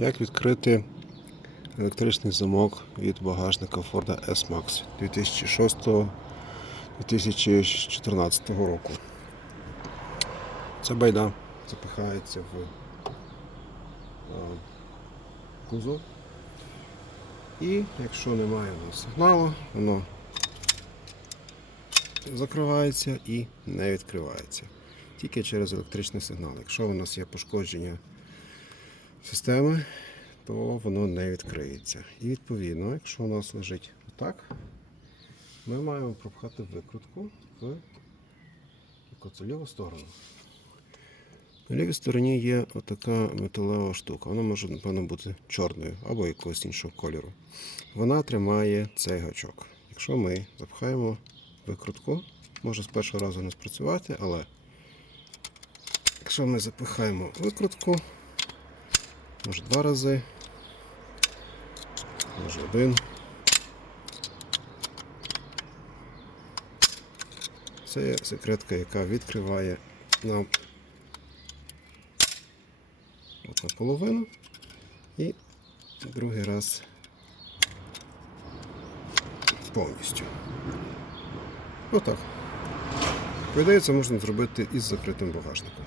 Як відкрити електричний замок від багажника Ford S-Max 2006-2014 року? Ця байда запихається в е, кузов. І якщо немає сигналу, воно закривається і не відкривається. Тільки через електричний сигнал. Якщо у нас є пошкодження системи, то воно не відкриється. І відповідно, якщо у нас лежить отак, ми маємо пропхати викрутку в ліву сторону. На лівій стороні є отака металева штука. Вона може, напевно, бути чорною або якогось іншого кольору. Вона тримає цей гачок. Якщо ми запхаємо викрутку, може з першого разу не спрацювати, але якщо ми запихаємо викрутку, може два рази, може один. Це є секретка, яка відкриває нам от наполовину і другий раз повністю. Отак. Це можна зробити із закритим багажником.